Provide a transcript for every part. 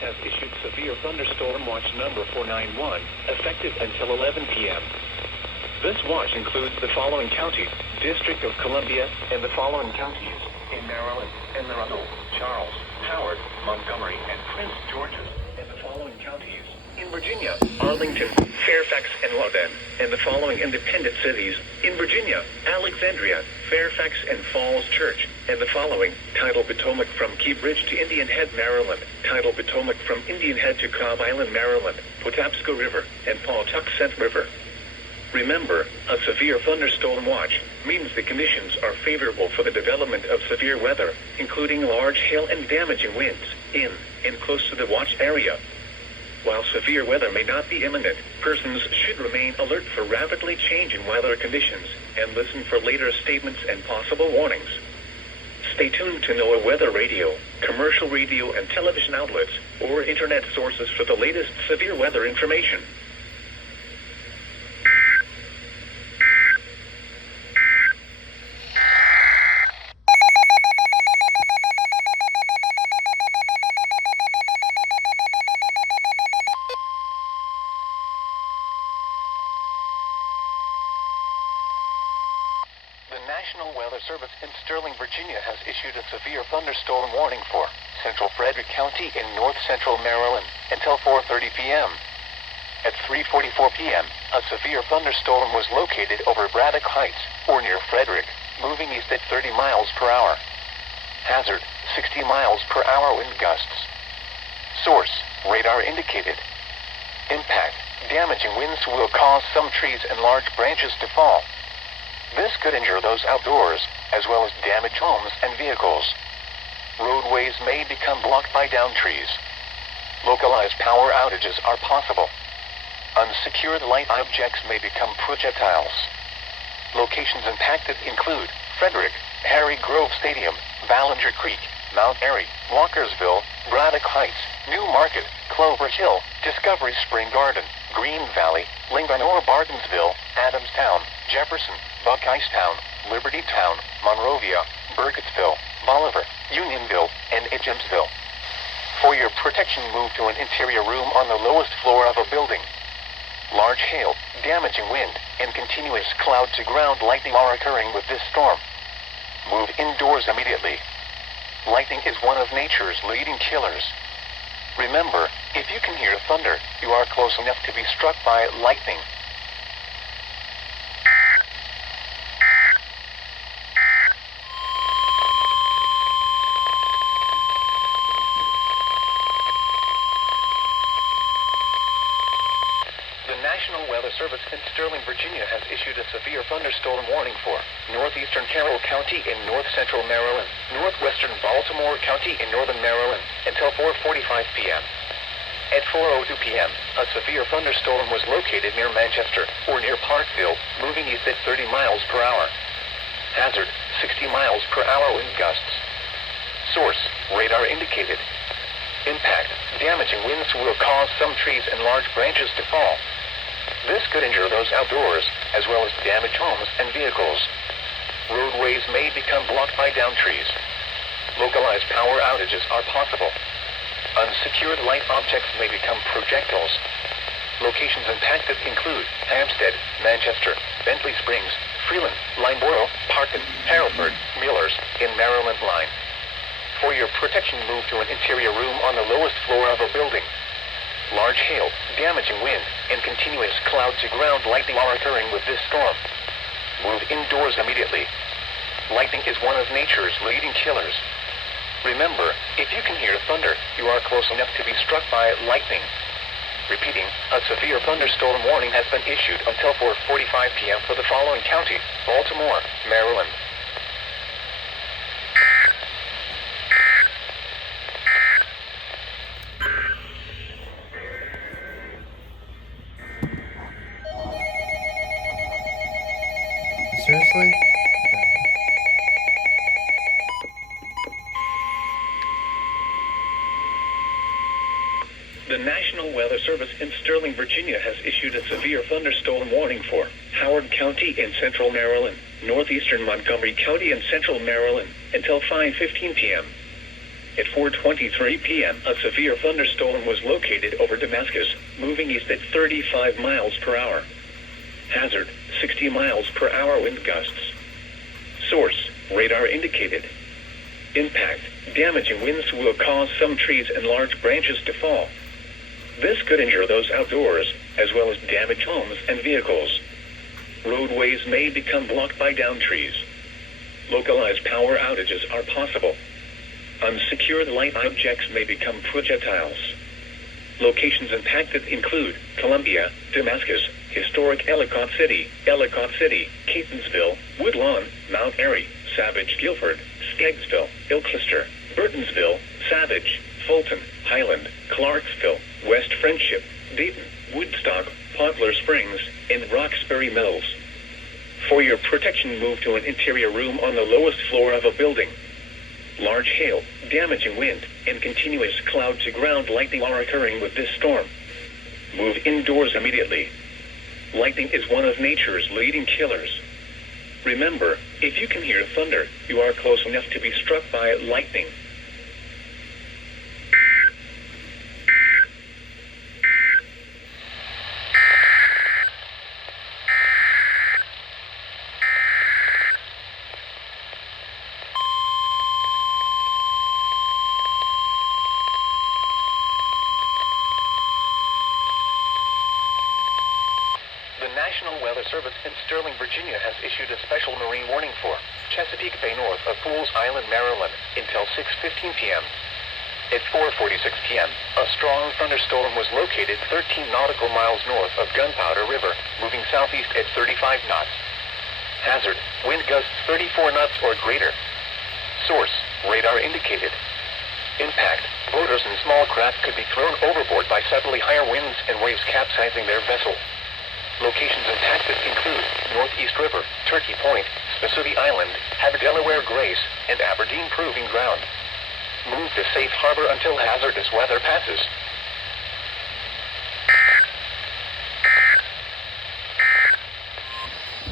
has issued severe thunderstorm watch number 491, effective until 11 p.m. This watch includes the following counties: District of Columbia, and the following counties in Maryland, and Arundel, Charles, Howard, Montgomery, and Prince George's, and the following counties in Virginia: Arlington, Fairfax, and Loudoun, and the following independent cities in Virginia: Alexandria, Fairfax, and Falls Church, and the following: Tidal Potomac from Key Bridge to Indian Head, Maryland; Tidal Potomac from Indian Head to Cobb Island, Maryland; Patapsco River, and Pawtuxet River. Remember, a severe thunderstorm watch means the conditions are favorable for the development of severe weather, including large hail and damaging winds, in and close to the watch area. While severe weather may not be imminent, persons should remain alert for rapidly changing weather conditions and listen for later statements and possible warnings. Stay tuned to NOAA weather radio, commercial radio and television outlets, or internet sources for the latest severe weather information. The National Weather Service in Sterling, Virginia has issued a severe thunderstorm warning for central Frederick County in north-central Maryland until 4:30 p.m. At 3:44 p.m., a severe thunderstorm was located over Braddock Heights, or near Frederick, moving east at 30 miles per hour. Hazard, 60 miles per hour wind gusts. Source, radar indicated. Impact, damaging winds will cause some trees and large branches to fall. This could injure those outdoors, as well as damage homes and vehicles. Roadways may become blocked by downed trees. Localized power outages are possible. Unsecured light objects may become projectiles. Locations impacted include Frederick, Harry Grove Stadium, Ballinger Creek, Mount Airy, Walkersville, Braddock Heights, New Market, Clover Hill, Discovery Spring Garden, Green Valley, Linganore, Bartonsville, Adamstown, Jefferson, Buckeyestown, Libertytown, Monrovia, Burgettsville, Bolivar, Unionville, and Edgemsville. For your protection, move to an interior room on the lowest floor of a building. Large hail, damaging wind, and continuous cloud-to-ground lightning are occurring with this storm. Move indoors immediately. Lightning is one of nature's leading killers. Remember, if you can hear thunder, you are close enough to be struck by lightning. The National Weather Service in Sterling, Virginia has issued a severe thunderstorm warning for northeastern Carroll County in north-central Maryland, northwestern Baltimore County in northern Maryland, until 4:45 p.m. At 4:02 p.m., a severe thunderstorm was located near Manchester, or near Parkville, moving east at 30 miles per hour. Hazard, 60 miles per hour wind gusts. Source, radar indicated. Impact, damaging winds will cause some trees and large branches to fall. This could injure those outdoors, as well as damage homes and vehicles. Roadways may become blocked by downed trees. Localized power outages are possible. Unsecured light objects may become projectiles. Locations impacted include Hampstead, Manchester, Bentley Springs, Freeland, Lineborough, Parkin, Hereford, Millers, in Maryland line. For your protection, move to an interior room on the lowest floor of a building. Large hail, damaging wind, and continuous cloud-to-ground lightning are occurring with this storm. Move indoors immediately. Lightning is one of nature's leading killers. Remember, if you can hear thunder, you are close enough to be struck by lightning. Repeating, a severe thunderstorm warning has been issued until 4:45 p.m. for the following counties: Baltimore, Maryland. Seriously? The National Weather Service in Sterling, Virginia has issued a severe thunderstorm warning for Howard County in central Maryland, northeastern Montgomery County in central Maryland, until 5:15 p.m. At 4:23 p.m., a severe thunderstorm was located over Damascus, moving east at 35 miles per hour. Hazard, 60 miles per hour wind gusts. Source, radar indicated. Impact, damaging winds will cause some trees and large branches to fall. This could injure those outdoors, as well as damage homes and vehicles. Roadways may become blocked by downed trees. Localized power outages are possible. Unsecured light objects may become projectiles. Locations impacted include Columbia, Damascus, Historic Ellicott City, Catonsville, Woodlawn, Mount Airy, Savage Guilford, Skeggsville, Ilcester, Burtonsville, Savage, Fulton, Highland, Clarksville, West Friendship, Dayton, Woodstock, Poplar Springs, and Roxbury Mills. For your protection, move to an interior room on the lowest floor of a building. Large hail, damaging wind, and continuous cloud-to-ground lightning are occurring with this storm. Move indoors immediately. Lightning is one of nature's leading killers. Remember, if you can hear thunder, you are close enough to be struck by lightning. The National Weather Service in Sterling, Virginia has issued a special marine warning for Chesapeake Bay north of Pools Island, Maryland, until 6:15 p.m. At 4:46 p.m., a strong thunderstorm was located 13 nautical miles north of Gunpowder River, moving southeast at 35 knots. Hazard, wind gusts 34 knots or greater. Source, radar indicated. Impact, boaters and small craft could be thrown overboard by suddenly higher winds and waves capsizing their vessel. Locations impacted include Northeast River, Turkey Point, Spassuti Island, Haber Delaware Grace, and Aberdeen Proving Ground. Move to safe harbor until hazardous weather passes.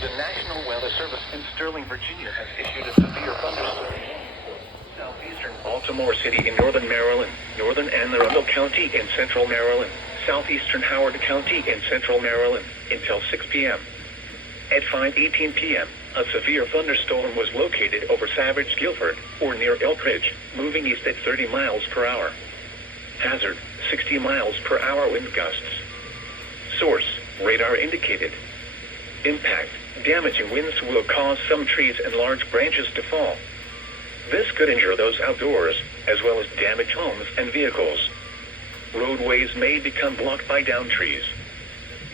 The National Weather Service in Sterling, Virginia has issued a severe thunderstorm. Southeastern Baltimore City in northern Maryland, northern Anne Arundel County in central Maryland, southeastern Howard County in central Maryland, until 6 p.m. At 5:18 p.m., a severe thunderstorm was located over Savage Guilford, or near Elk Ridge, moving east at 30 miles per hour. Hazard, 60 miles per hour wind gusts. Source, radar indicated. Impact, damaging winds will cause some trees and large branches to fall. This could injure those outdoors, as well as damage homes and vehicles. Roadways may become blocked by downed trees.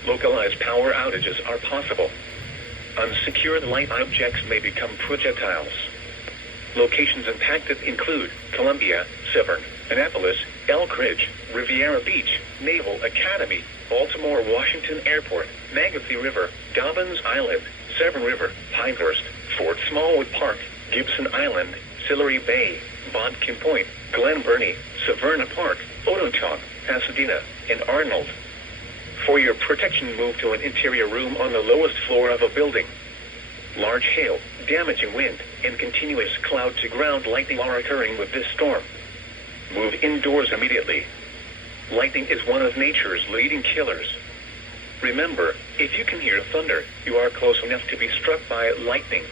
Localized power outages are possible. Unsecured light objects may become projectiles. Locations impacted include Columbia, Severn, Annapolis, Elk Ridge, Riviera Beach, Naval Academy, Baltimore Washington Airport, Magothy River, Dobbins Island, Severn River, Pinehurst, Fort Smallwood Park, Gibson Island, Sillery Bay, Bodkin Point, Glen Burnie, Severna Park, Ototoc, Pasadena, and Arnold. For your protection, move to an interior room on the lowest floor of a building. Large hail, damaging wind, and continuous cloud-to-ground lightning are occurring with this storm. Move indoors immediately. Lightning is one of nature's leading killers. Remember, if you can hear thunder, you are close enough to be struck by lightning.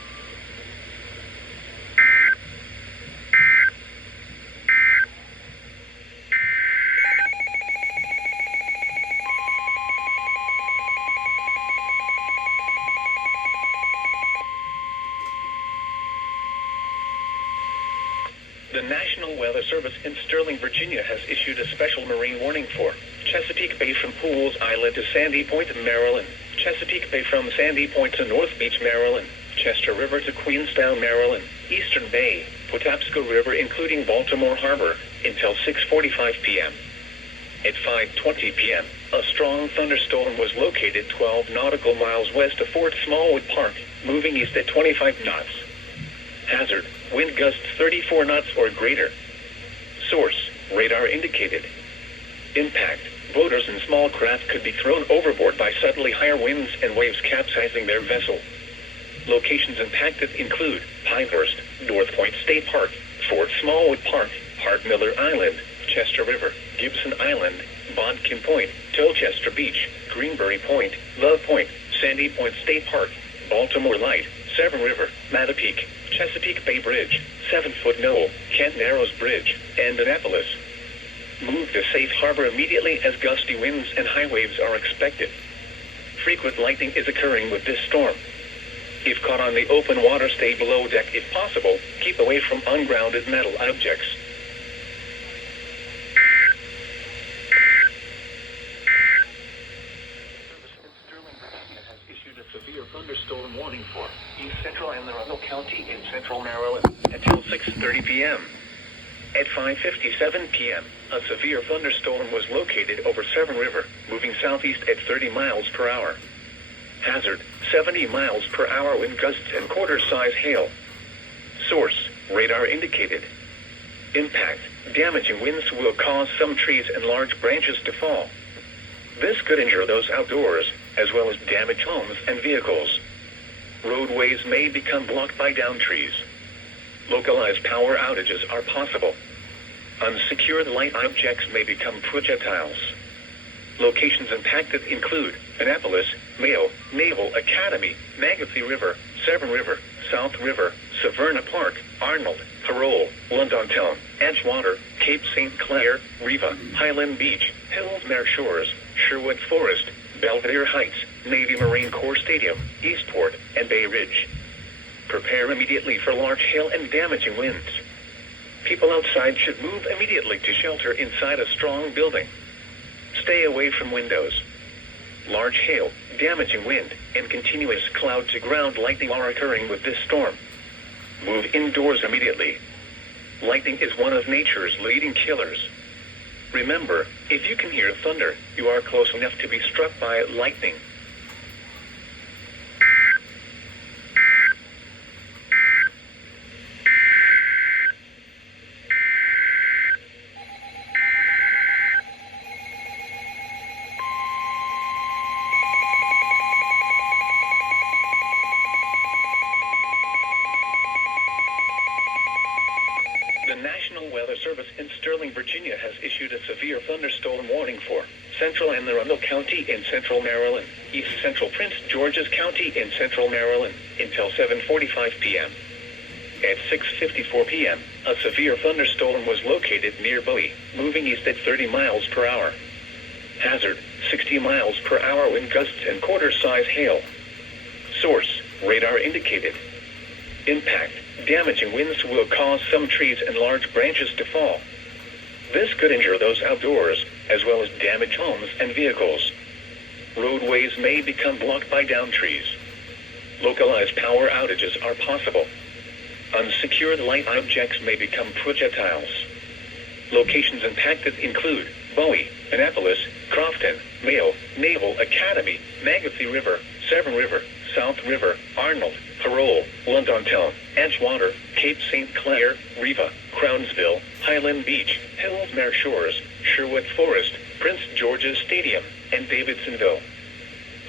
The National Weather Service in Sterling, Virginia has issued a special marine warning for Chesapeake Bay from Pools Island to Sandy Point, Maryland, Chesapeake Bay from Sandy Point to North Beach, Maryland, Chester River to Queenstown, Maryland, Eastern Bay, Patapsco River including Baltimore Harbor, until 6:45 p.m. At 5:20 p.m., a strong thunderstorm was located 12 nautical miles west of Fort Smallwood Park, moving east at 25 knots. Hazard, wind gusts 34 knots or greater. Source, radar indicated. Impact, boaters and small craft could be thrown overboard by suddenly higher winds and waves capsizing their vessel. Locations impacted include Pinehurst, North Point State Park, Fort Smallwood Park, Hart Miller Island, Chester River, Gibson Island, Bodkin Point, Towchester Beach, Greenberry Point, Love Point, Sandy Point State Park, Baltimore Light, Severn River, Mattapique, Chesapeake Bay Bridge, 7-Foot Knoll, Kent Narrows Bridge, and Annapolis. Move to safe harbor immediately as gusty winds and high waves are expected. Frequent lightning is occurring with this storm. If caught on the open water, stay below deck if possible. Keep away from ungrounded metal objects. Severe thunderstorm warning for East Central and Arundel County in Central Maryland until 6:30 p.m. At 5:57 p.m., a severe thunderstorm was located over Severn River, moving southeast at 30 miles per hour. Hazard, 70 miles per hour wind gusts and quarter-size hail. Source, radar indicated. Impact, damaging winds will cause some trees and large branches to fall. This could injure those outdoors, as well as damage homes and vehicles. Roadways may become blocked by downed trees. Localized power outages are possible. Unsecured light objects may become projectiles. Locations impacted include Annapolis, Mayo, Naval Academy, Magothy River, Severn River, South River, Severna Park, Arnold, Parole, Londontown, Edgewater, Cape St. Clair, Riva, Highland Beach, Hillsmere Shores, Sherwood Forest, Belvedere Heights, Navy Marine Corps Stadium, Eastport, and Bay Ridge. Prepare immediately for large hail and damaging winds. People outside should move immediately to shelter inside a strong building. Stay away from windows. Large hail, damaging wind, and continuous cloud-to-ground lightning are occurring with this storm. Move indoors immediately. Lightning is one of nature's leading killers. Remember, if you can hear thunder, you are close enough to be struck by lightning. The National Weather Service in Sterling, Virginia has issued a severe thunderstorm warning for Central and Arundel County in Central Maryland, East Central Prince George's County in Central Maryland, until 7:45 p.m. At 6:54 p.m., a severe thunderstorm was located near Bowie, moving east at 30 miles per hour. Hazard, 60 miles per hour wind gusts and quarter-size hail. Source, radar indicated. Impact, damaging winds will cause some trees and large branches to fall. This could injure those outdoors, as well as damage homes and vehicles. Roadways may become blocked by downed trees. Localized power outages are possible. Unsecured light objects may become projectiles. Locations impacted include Bowie, Annapolis, Crofton, Mayo, Naval Academy, Magothy River, Severn River, South River, Arnold, Parole, Londontown, Edgewater, Cape St. Clair, Riva, Crownsville, Highland Beach, Hillsmere Shores, Sherwood Forest, Prince George's Stadium, and Davidsonville.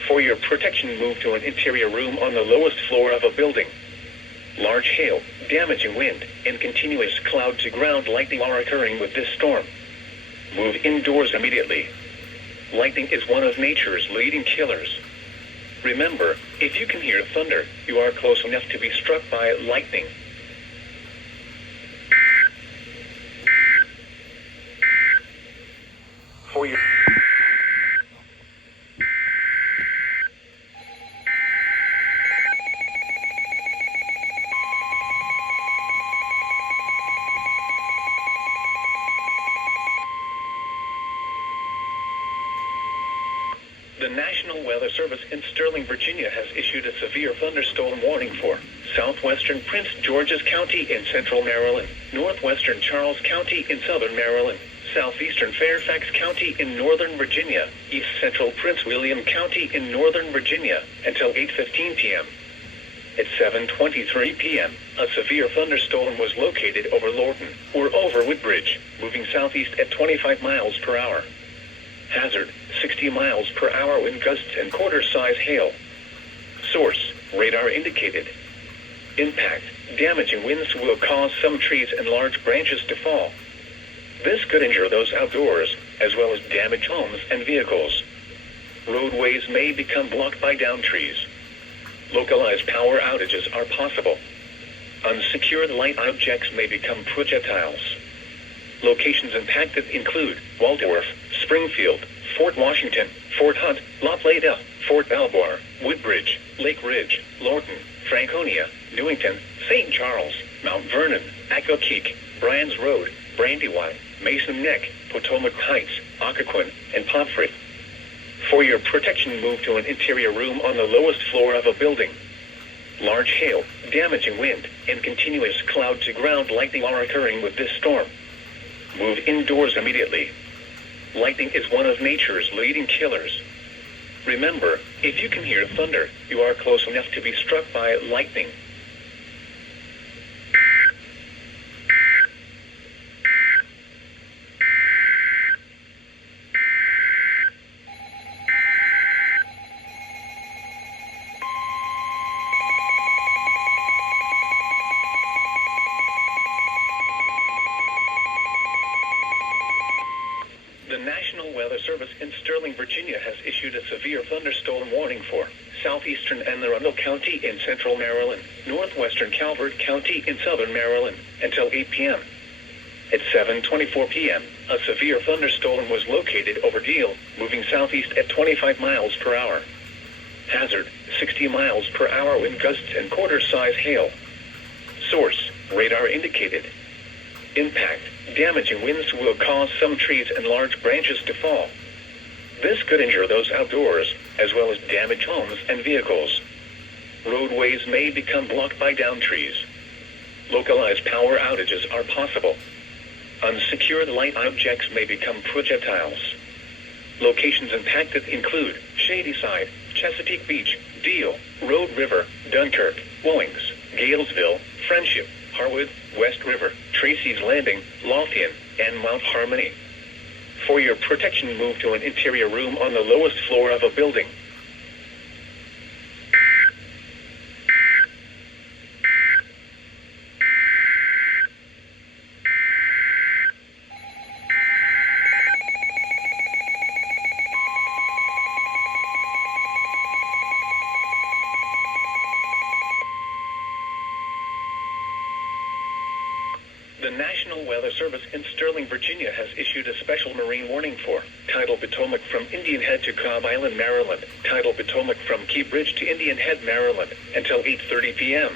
For your protection, move to an interior room on the lowest floor of a building. Large hail, damaging wind, and continuous cloud-to-ground lightning are occurring with this storm. Move indoors immediately. Lightning is one of nature's leading killers. Remember, if you can hear thunder, you are close enough to be struck by lightning. For your The National Weather Service in Sterling, Virginia has issued a severe thunderstorm warning for southwestern Prince George's County in central Maryland, northwestern Charles County in southern Maryland, southeastern Fairfax County in northern Virginia, east central Prince William County in northern Virginia, until 8:15 p.m. At 7:23 p.m., a severe thunderstorm was located over Lorton, or over Woodbridge, moving southeast at 25 miles per hour. Hazard, 60 miles per hour wind gusts and quarter-size hail. Source, radar indicated. Impact, damaging winds will cause some trees and large branches to fall. This could injure those outdoors, as well as damage homes and vehicles. Roadways may become blocked by downed trees. Localized power outages are possible. Unsecured light objects may become projectiles. Locations impacted include Waldorf, Springfield, Fort Washington, Fort Hunt, La Plata, Fort Belvoir, Woodbridge, Lake Ridge, Lorton, Franconia, Newington, St. Charles, Mount Vernon, Accokeek, Bryan's Road, Brandywine, Mason Neck, Potomac Heights, Occoquan, and Pomfret. For your protection, move to an interior room on the lowest floor of a building. Large hail, damaging wind, and continuous cloud-to-ground lightning are occurring with this storm. Move indoors immediately. Lightning is one of nature's leading killers. Remember, if you can hear thunder, you are close enough to be struck by lightning. The National Weather Service in Sterling, Virginia has issued a severe thunderstorm warning for southeastern Anne Arundel County in central Maryland, northwestern Calvert County in southern Maryland, until 8 p.m. At 7:24 p.m., a severe thunderstorm was located over Deal, moving southeast at 25 miles per hour. Hazard, 60 miles per hour wind gusts and quarter-size hail. Source, radar indicated. Impact, damaging winds will cause some trees and large branches to fall. This could injure those outdoors, as well as damage homes and vehicles. Roadways may become blocked by downed trees. Localized power outages are possible. Unsecured light objects may become projectiles. Locations impacted include Shadyside, Chesapeake Beach, Deal, Road River, Dunkirk, Wallings, Galesville, Friendship, Harwood, West River, Tracy's Landing, Lothian, and Mount Harmony. For your protection, move to an interior room on the lowest floor of a building. The National Weather Service in Sterling, Virginia has issued a special marine warning for Tidal Potomac from Indian Head to Cobb Island, Maryland, Tidal Potomac from Key Bridge to Indian Head, Maryland, until 8:30 p.m.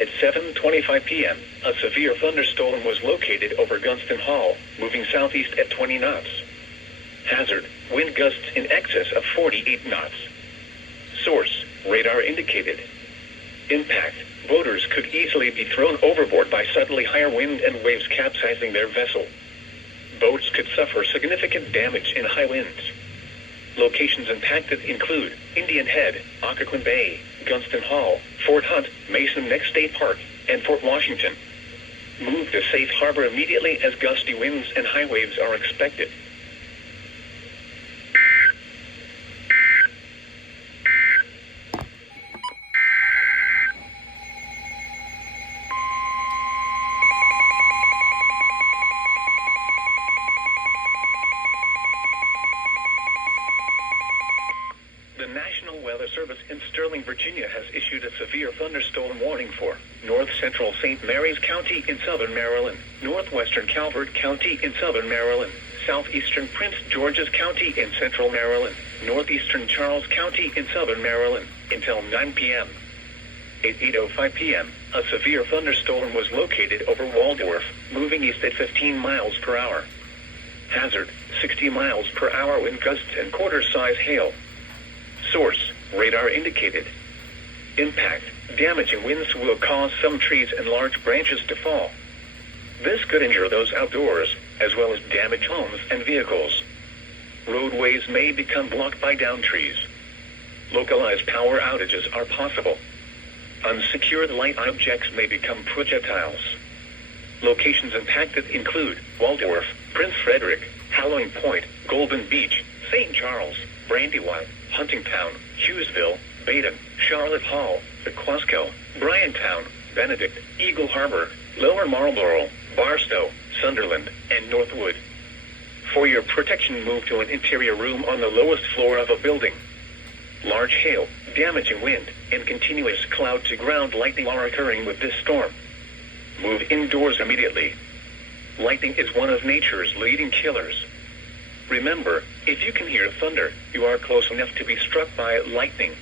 At 7:25 p.m., a severe thunderstorm was located over Gunston Hall, moving southeast at 20 knots. Hazard, wind gusts in excess of 48 knots. Source, radar indicated. Impact, boaters could easily be thrown overboard by suddenly higher wind and waves capsizing their vessel. Boats could suffer significant damage in high winds. Locations impacted include Indian Head, Occoquan Bay, Gunston Hall, Fort Hunt, Mason Neck State Park, and Fort Washington. Move to safe harbor immediately as gusty winds and high waves are expected. The National Weather Service in Sterling, Virginia has issued a severe thunderstorm warning for north central St. Mary's County in southern Maryland, northwestern Calvert County in southern Maryland, southeastern Prince George's County in central Maryland, northeastern Charles County in southern Maryland, until 9 p.m. At 8:05 p.m., a severe thunderstorm was located over Waldorf, moving east at 15 miles per hour. Hazard, 60 miles per hour wind gusts and quarter-size hail. Source, radar indicated. Impact, damaging winds will cause some trees and large branches to fall. This could injure those outdoors, as well as damage homes and vehicles. Roadways may become blocked by downed trees. Localized power outages are possible. Unsecured light objects may become projectiles. Locations impacted include Waldorf, Prince Frederick, Halloween Point, Golden Beach, St. Charles, Brandywine, Huntingtown, Hughesville, Baden, Charlotte Hall, Sequasco, Bryantown, Benedict, Eagle Harbor, Lower Marlboro, Barstow, Sunderland, and Northwood. For your protection, move to an interior room on the lowest floor of a building. Large hail, damaging wind, and continuous cloud-to-ground lightning are occurring with this storm. Move indoors immediately. Lightning is one of nature's leading killers. Remember, if you can hear thunder, you are close enough to be struck by lightning.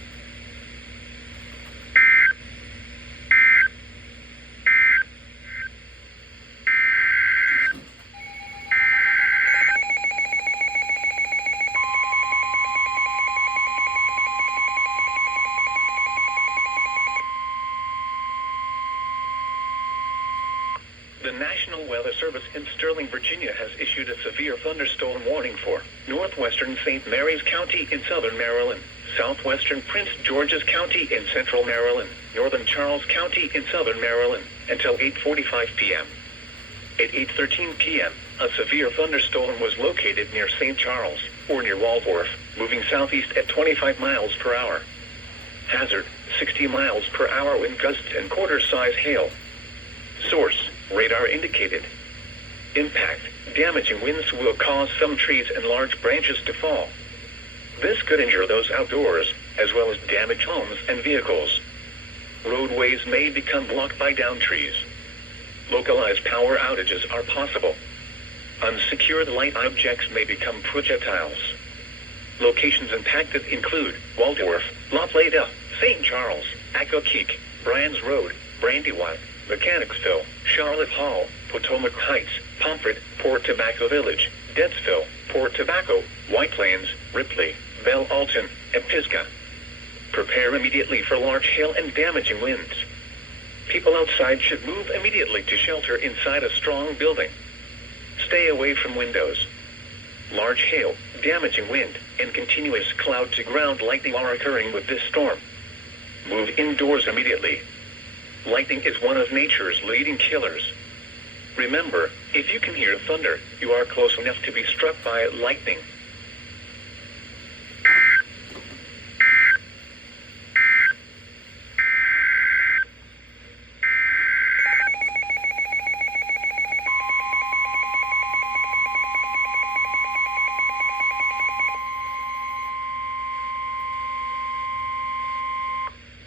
The National Weather Service in Sterling, Virginia has issued a severe thunderstorm warning for northwestern St. Mary's County in southern Maryland, southwestern Prince George's County in central Maryland, northern Charles County in southern Maryland, until 8:45 p.m. At 8:13 p.m., a severe thunderstorm was located near St. Charles, or near Waldorf, moving southeast at 25 miles per hour. Hazard, 60 miles per hour wind gusts and quarter-size hail. Source, radar indicated. Impact, damaging winds will cause some trees and large branches to fall. This could injure those outdoors, as well as damage homes and vehicles. Roadways may become blocked by downed trees. Localized power outages are possible. Unsecured light objects may become projectiles. Locations impacted include Waldorf, La Plata, St. Charles, Accokeek, Bryan's Road, Brandywine, Mechanicsville, Charlotte Hall, Potomac Heights, Pomfret, Port Tobacco Village, Dentsville, Port Tobacco, White Plains, Ripley, Belle Alton, and Pisgah. Prepare immediately for large hail and damaging winds. People outside should move immediately to shelter inside a strong building. Stay away from windows. Large hail, damaging wind, and continuous cloud-to-ground lightning are occurring with this storm. Move indoors immediately. Lightning is one of nature's leading killers. Remember, if you can hear thunder, you are close enough to be struck by lightning.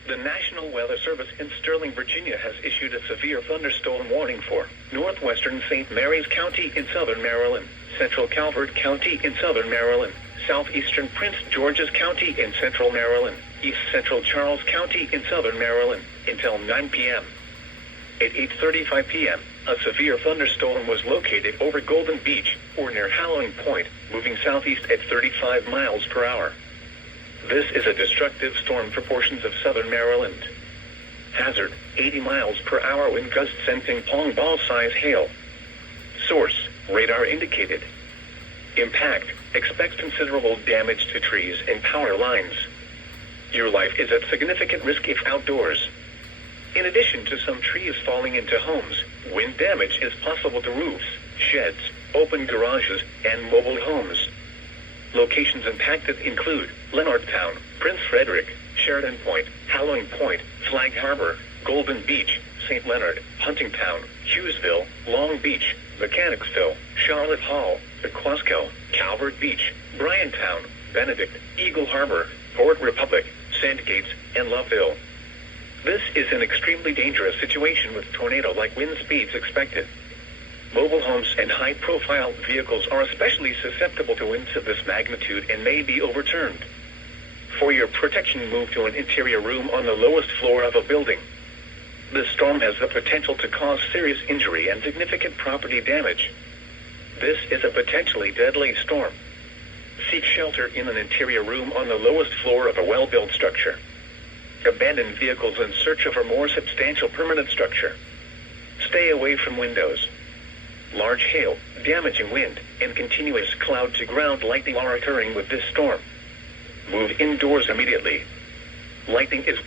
The National Weather Service in Sterling, Virginia has issued a severe thunderstorm warning for northwestern St. Mary's County in southern Maryland, central Calvert County in southern Maryland, southeastern Prince George's County in central Maryland, east central Charles County in southern Maryland, until 9 p.m. At 8:35 p.m., a severe thunderstorm was located over Golden Beach, or near Halloween Point, moving southeast at 35 miles per hour. This is a destructive storm for portions of southern Maryland. Hazard, 80 miles per hour wind gusts and ping-pong ball-size hail. Source, radar indicated. Impact, expect considerable damage to trees and power lines. Your life is at significant risk if outdoors. In addition to some trees falling into homes, wind damage is possible to roofs, sheds, open garages, and mobile homes. Locations impacted include Leonardtown, Prince Frederick, Sheridan Point, Halloween Point, Flag Harbor, Golden Beach, St. Leonard, Huntingtown, Hughesville, Long Beach, Mechanicsville, Charlotte Hall, Pequasco, Calvert Beach, Bryantown, Benedict, Eagle Harbor, Port Republic, Sandgates, and Loveville. This is an extremely dangerous situation with tornado-like wind speeds expected. Mobile homes and high-profile vehicles are especially susceptible to winds of this magnitude and may be overturned. For your protection, move to an interior room on the lowest floor of a building. This storm has the potential to cause serious injury and significant property damage. This is a potentially deadly storm. Seek shelter in an interior room on the lowest floor of a well-built structure. Abandon vehicles in search of a more substantial permanent structure. Stay away from windows. Large hail, damaging wind, and continuous cloud-to-ground lightning are occurring with this storm. Move indoors immediately. Lightning is...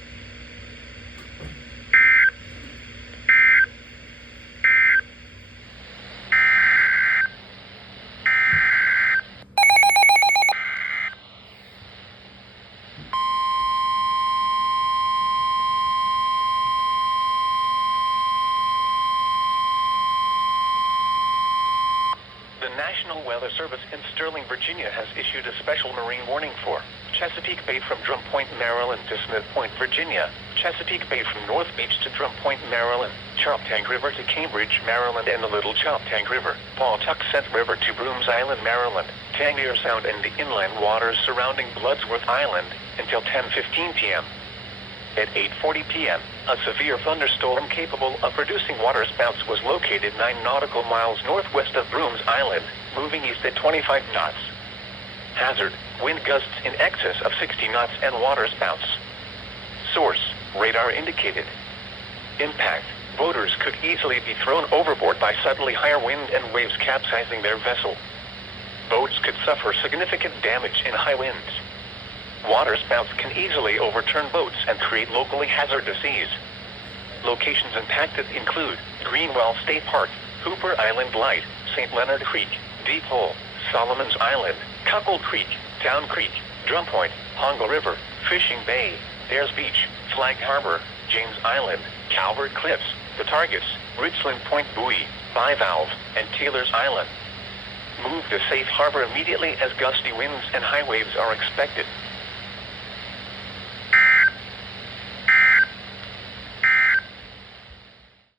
Sterling, Virginia has issued a special marine warning for Chesapeake Bay from Drum Point, Maryland to Smith Point, Virginia, Chesapeake Bay from North Beach to Drum Point, Maryland, Choptank River to Cambridge, Maryland, and the Little Choptank River, Pawtuxet River to Brooms Island, Maryland, Tangier Sound and the inland waters surrounding Bloodsworth Island until 10:15 p.m. At 8:40 p.m., a severe thunderstorm capable of producing waterspouts was located 9 nautical miles northwest of Brooms Island, moving east at 25 knots. Hazard, wind gusts in excess of 60 knots and waterspouts. Source, radar indicated. Impact, boaters could easily be thrown overboard by suddenly higher wind and waves capsizing their vessel. Boats could suffer significant damage in high winds. Waterspouts can easily overturn boats and create locally hazardous seas. Locations impacted include Greenwell State Park, Hooper Island Light, St. Leonard Creek, Deep Hole, Solomon's Island, Cuckold Creek, Town Creek, Drum Point, Pongo River, Fishing Bay, Ayers Beach, Flag Harbor, James Island, Calvert Cliffs, The Targets, Richland Point Bowie, Bivalve, and Taylor's Island. Move to safe harbor immediately as gusty winds and high waves are expected.